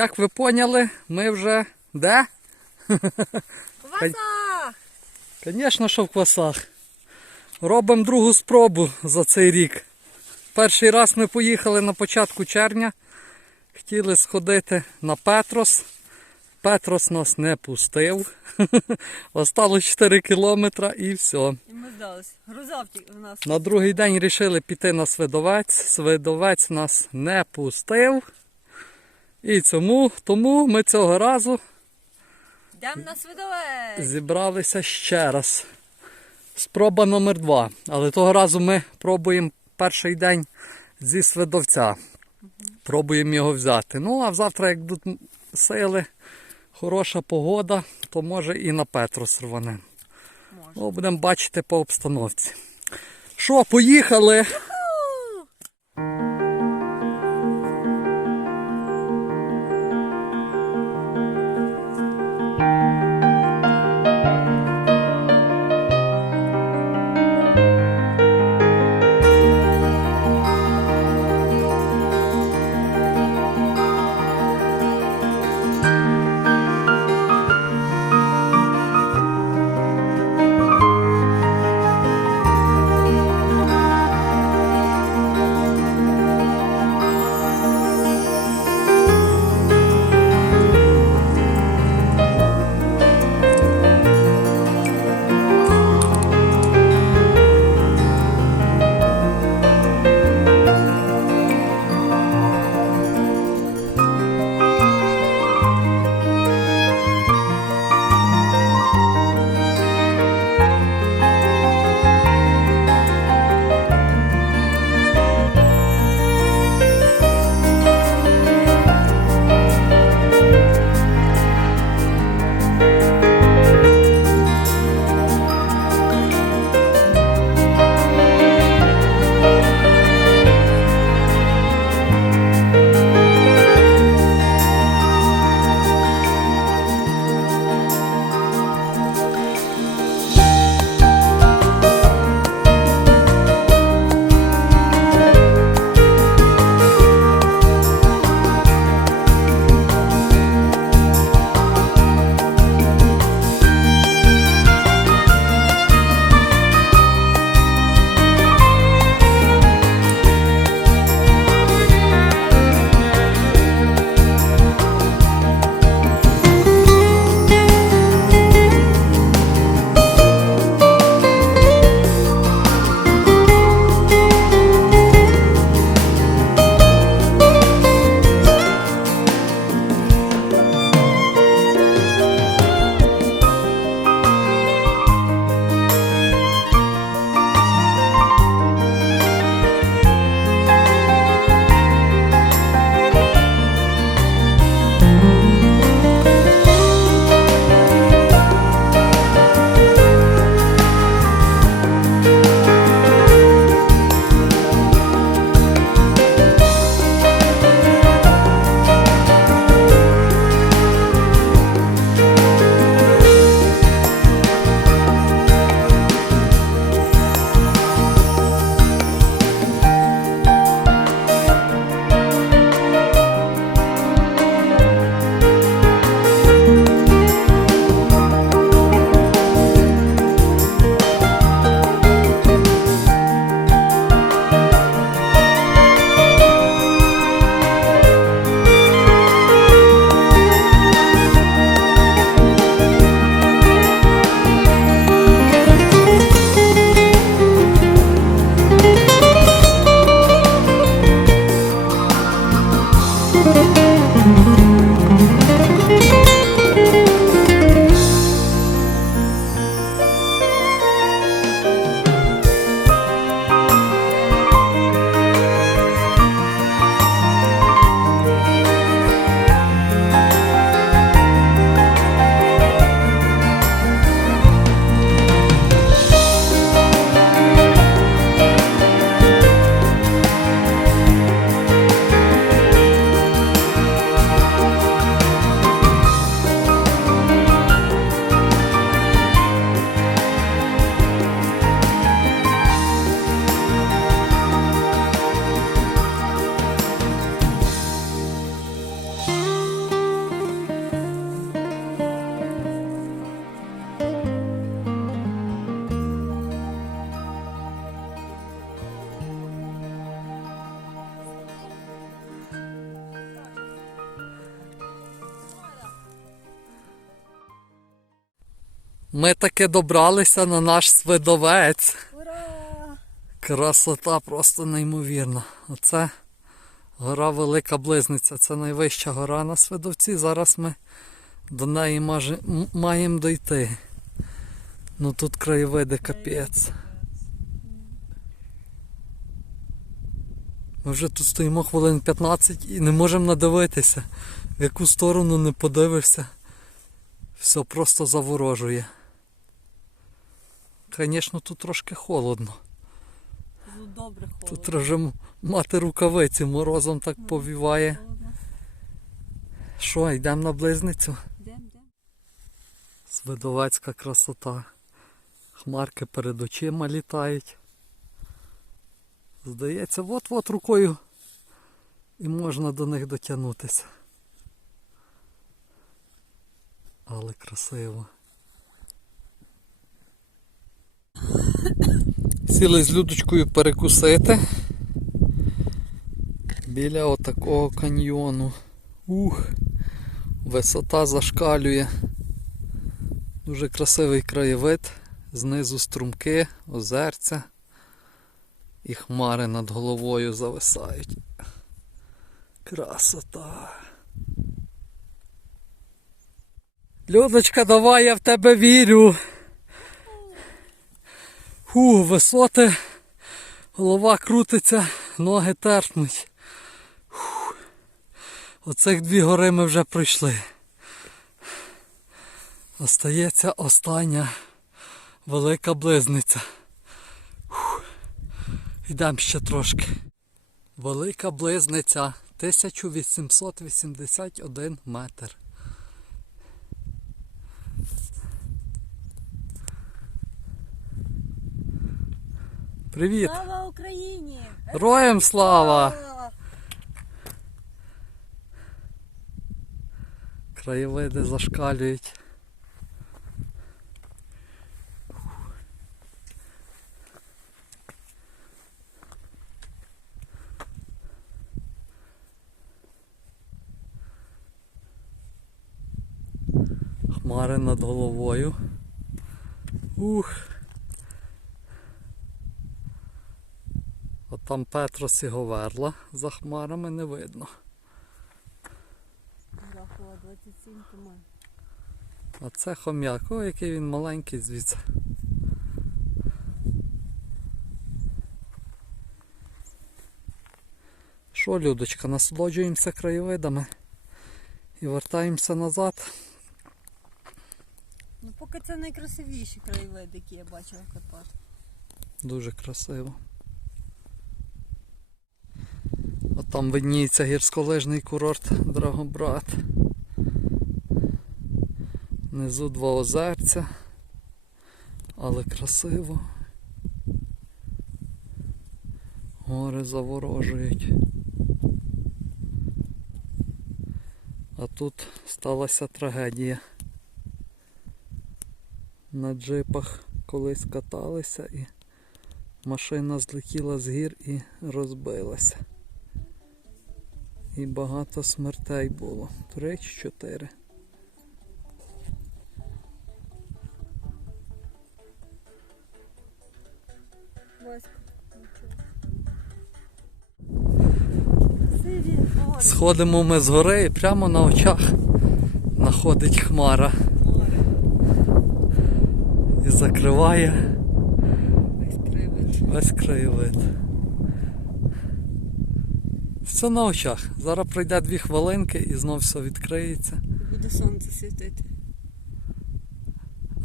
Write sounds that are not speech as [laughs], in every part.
Як ви поняли, ми вже де? Васа! Звісно, що в квасах. Робимо другу спробу за цей рік. Перший раз ми поїхали на початку червня. Хотіли сходити на Петрос. Петрос нас не пустив. [laughs] Осталось 4 кілометри і все. І ми здались. Грузав ті- в нас. На другий день вирішили піти на Свидовець. Свидовець нас не пустив. І цьому, тому ми цього разу на зібралися ще раз. Спроба номер два. Але того разу ми пробуємо перший день зі Свидовця. Пробуємо його взяти. Ну, а завтра, як будуть сили, хороша погода, то може і на Петрос рване. Ну, будемо бачити по обстановці. Що, поїхали? Ми таки добралися на наш свидовець. Ура! Красота просто неймовірна. Оце гора Велика Близниця. Це найвища гора на Свидовці. Зараз ми до неї маже- маємо дойти. Ну тут краєвиди капець. Ми вже тут стоїмо хвилин 15 і не можемо надивитися. В яку сторону не подивишся. Все просто заворожує. Звісно, тут трошки холодно. Тут добре холодно. Тут треба мати рукавиці, морозом так повіває. Холодно. Що, йдемо на близницю? Свидовецька красота. Хмарки перед очима літають. Здається, от-от рукою і можна до них дотягнутися. Але красиво. Сіли з Людочкою перекусити біля отакого каньйону. Ух, висота зашкалює. Дуже красивий краєвид, знизу струмки, озерця і хмари над головою зависають. Красота. Людочка, давай я в тебе вірю. Фу, висоти, голова крутиться, ноги терпнуть. Фу. Оцих дві гори ми вже пройшли. Остається остання велика близниця. Фух. Йдемо ще трошки. Велика близниця 1881 метр. Привіт! Слава Україні! Героям слава! Краєвиди зашкалюють. Хмари над головою. Ух. Там Петрос і Говерла за хмарами не видно. Рахова 27 туман. А це хом'як, о, який він маленький звідси. Що, Людочка, насолоджуємося краєвидами і вертаємося назад. Ну поки це найкрасивіші краєвиди, які я бачила в Карпатах. Дуже красиво. От там видніється гірськолижний курорт Драгобрат. Внизу два озерця, але красиво. Гори заворожують. А тут сталася трагедія. На джипах колись каталися і машина злетіла з гір і розбилася. І багато смертей було. Три чи чотири. Сходимо ми з гори і прямо на очах знаходить хмара і закриває весь краєвид. Все на очах. Зараз пройде дві хвилинки і знов все відкриється. Буде сонце світити.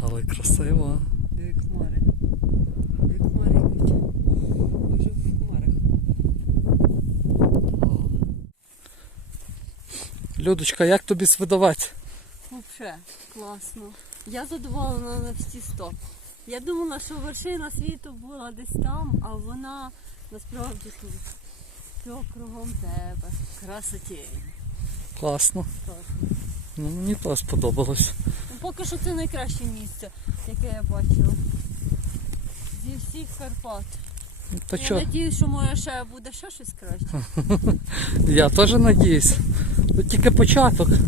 Але красиво. Як хмари. Як хмари йдуть. Може в хмарах. Людочка, як тобі свидовець? Вообще, класно. Я задоволена на всі сто. Я думала, що вершина світу була десь там, а вона насправді тут. Все кругом тебе. Красотень. Класно. Класно. Ну, мені теж сподобалось. Ну, поки що це найкраще місце, яке я бачила. Зі всіх Карпат. Ну, Та я чо? надіюсь, що моє ще буде ще щось краще. [laughs] Я теж надіюсь. Тільки початок. [laughs]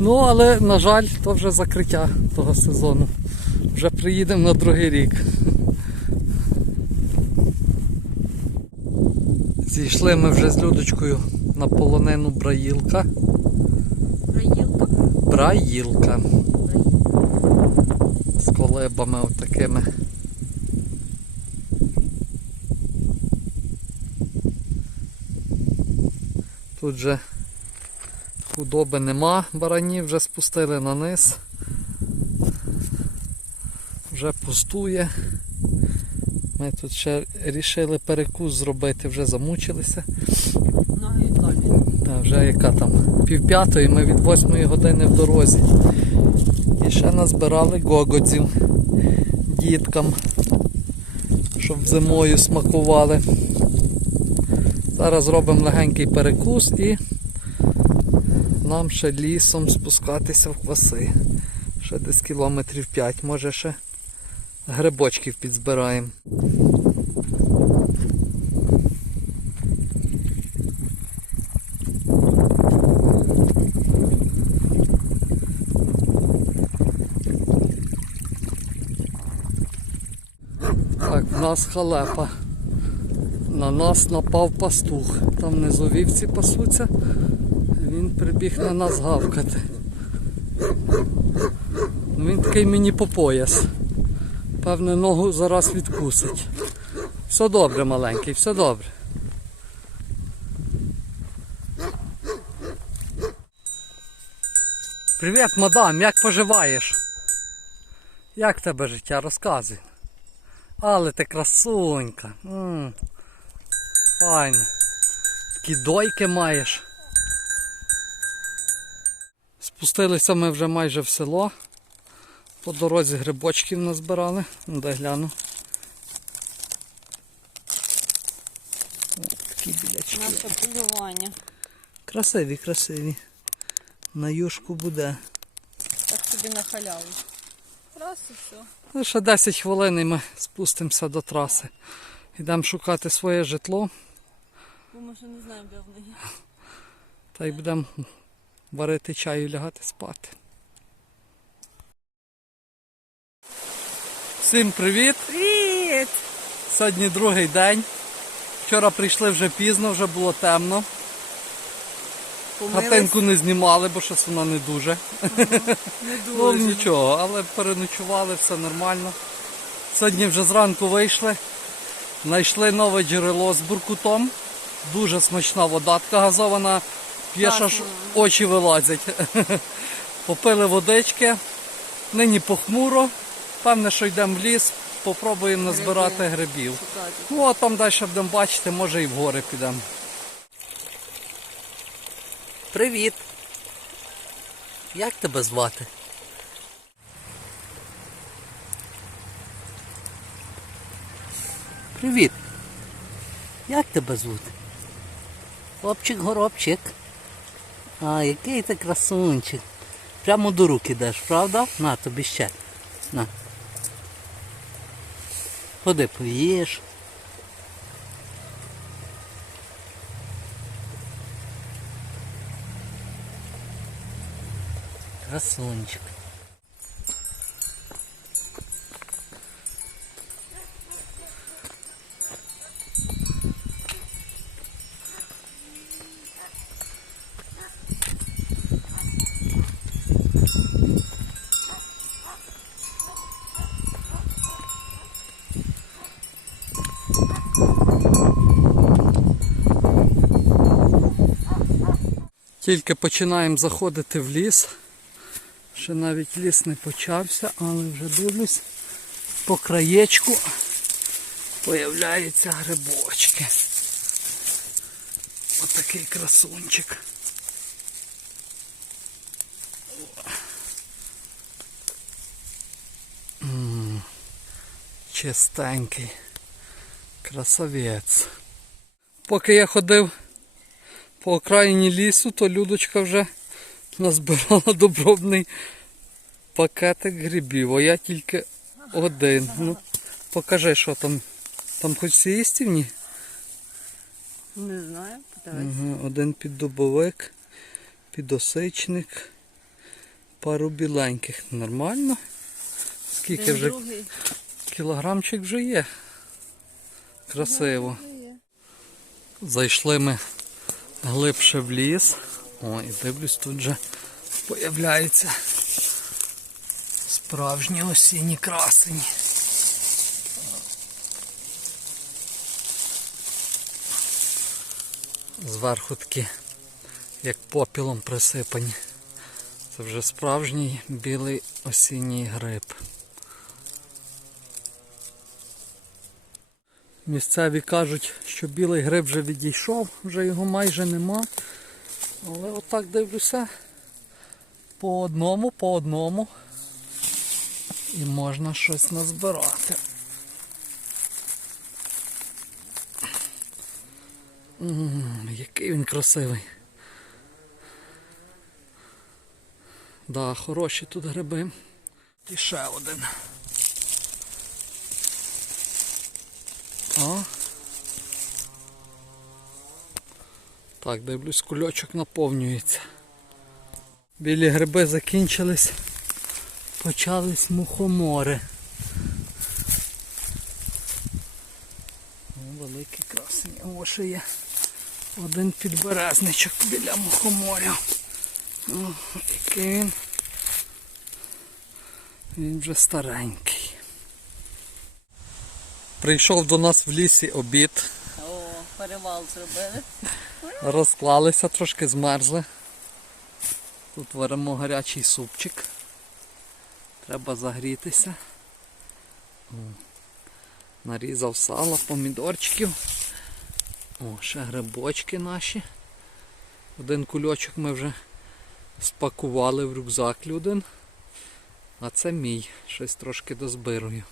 Ну, але, на жаль, то вже закриття того сезону. Вже приїдемо на другий рік. Зійшли ми вже з Людочкою на полонину Браїлка. Раїлка. Браїлка. З колебами отакими. Тут же худоби нема баранів, вже спустили на низ. Вже пустує. Ми тут ще рішили перекус зробити, вже замучилися. Та вже яка там півп'ятої, ми від восьмої години в дорозі. І ще назбирали гогодзів діткам, щоб зимою смакували. Зараз робимо легенький перекус і нам ще лісом спускатися в кваси. Ще десь кілометрів 5, може ще грибочків підзбираємо. Так, в нас халепа. На нас напав пастух. Там внизу вівці пасуться. Він прибіг на нас гавкати. Ну, Він такий мені по пояс. Певне, ногу зараз відкусить. Все добре, маленький, все добре. Привіт, мадам, як поживаєш? Як тебе життя? Розказуй. Але ти красунька. м Файно. Такі дойки маєш. Спустилися ми вже майже в село. По дорозі грибочків назбирали. Ну, Дай гляну. О, Такі білячки. Наше полювання. Красиві, красиві. На юшку буде. Так собі на халяву. Раз і все. Ну, ще 10 хвилин і ми спустимося до траси. Йдемо шукати своє житло Бо ми ще не знаємо, де вони є. та й будемо варити чаю і лягати спати. Всім привіт! Привіт! Сьогодні другий день. Вчора прийшли вже пізно, вже було темно. Хатинку не знімали, бо щось вона не дуже. Не [laughs] Ну нічого, але переночували, все нормально. Сьогодні вже зранку вийшли, знайшли нове джерело з буркутом. Дуже смачна вода, така газована, п'єш аж очі вилазять. [laughs] Попили водички, нині похмуро. Певне, що йдемо в ліс, попробуємо назбирати грибів. Шукати. Ну а там далі будемо бачити, може і в гори підемо. Привіт! Як тебе звати? Привіт! Як тебе звати? Хлопчик горобчик. А, який ти красунчик. Прямо до рук ідеш, правда? На тобі ще. На. Ходи поїж. Красунчик. Тільки починаємо заходити в ліс. Ще навіть ліс не почався, але вже дивлюсь по краєчку появляються грибочки. Отакий красунчик. Чистенький. Красавець. Поки я ходив по окраїні лісу, то Людочка вже назбирала добробний пакетик грибів, а я тільки один. Ну, покажи, що там. Там хоч всі їстівні? Не знаю. Ага, один піддубовик, підосичник, Пару біленьких. Нормально. Скільки вже другий. кілограмчик вже є. Красиво. Зайшли ми глибше в ліс. О, і дивлюсь, тут вже появляються справжні осінні красені. Зверху такі, як попілом присипані. Це вже справжній білий осінній гриб. Місцеві кажуть, що білий гриб вже відійшов, вже його майже нема. Але отак дивлюся. По одному, по одному. І можна щось назбирати. М, який він красивий. Да, хороші тут гриби. І ще один. О. Так, дивлюсь, кульочок наповнюється. Білі гриби закінчились. Почались мухомори. Великий красень. О, ще є один підберезничок біля мухоморів. О, який він. Він вже старенький. Прийшов до нас в лісі обід. Перевал зробили. Розклалися, трошки змерзли. Тут варимо гарячий супчик. Треба загрітися. Нарізав сала, помідорчиків. О, ще грибочки наші. Один кульочок ми вже спакували в рюкзак людин. А це мій. Щось трошки дозбирую.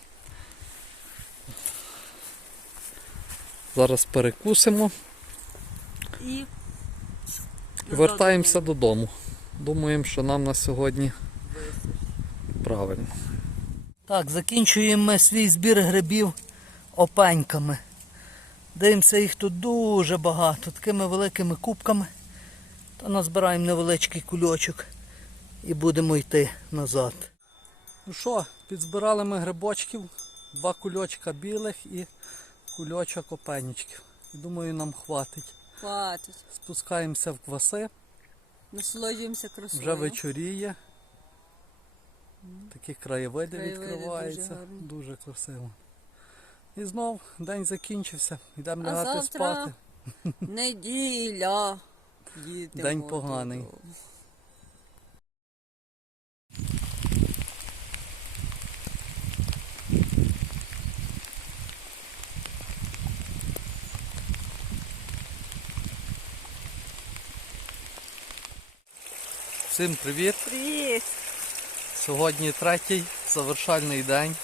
Зараз перекусимо. І вертаємося додому. Думаємо, що нам на сьогодні правильно. Так, закінчуємо ми свій збір грибів опеньками. Дивимося, їх тут дуже багато, такими великими кубками. Та назбираємо невеличкий кульочок і будемо йти назад. Ну що, підзбирали ми грибочків, два кульочка білих і кульочок опенічків. І думаю, нам хватить. Хватить. Спускаємося в кваси. Насолоджуємося красою. Вже вечоріє. Такі краєвиди, Краєвиди відкриваються. дуже. Дуже, красиво. І знов день закінчився. Йдемо А лягати завтра спати. Неділя. Їдемо День поганий. Всім привіт! Привіт. Сьогодні третій завершальний день.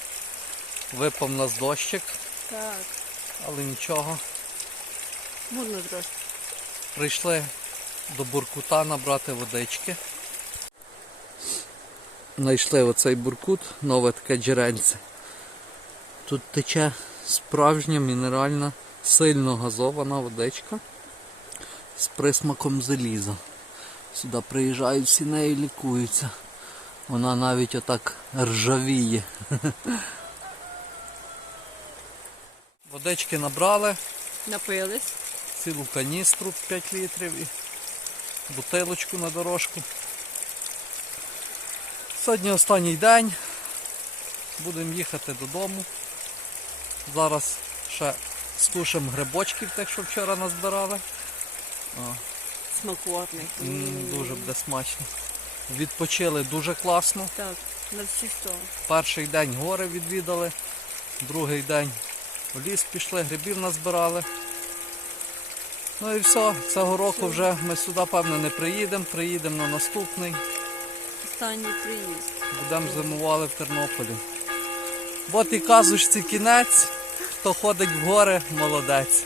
Випав нас дощик, Так, але нічого. модно трошки. Прийшли до буркута набрати водички. Знайшли оцей буркут, нове таке джерельце. Тут тече справжня мінеральна, сильно газована водичка з присмаком заліза. Сюди приїжджають всі нею лікуються. Вона навіть отак ржавіє. [laughs] Водички набрали, Напились. цілу каністру 5 літрів і бутилочку на дорожку. Сьогодні останній день. Будемо їхати додому. Зараз ще стушимо грибочків, тих, що вчора назбирали. О, Смакотний. м, дуже буде смачно. Відпочили дуже класно. Так, на всі сто. Перший день гори відвідали, другий день в ліс пішли, грибів назбирали. Ну і все, цього року вже ми сюди, певно, не приїдемо, приїдемо на наступний, Останній приїзд. будемо зимували в Тернополі. От і казочці кінець, хто ходить в гори, молодець.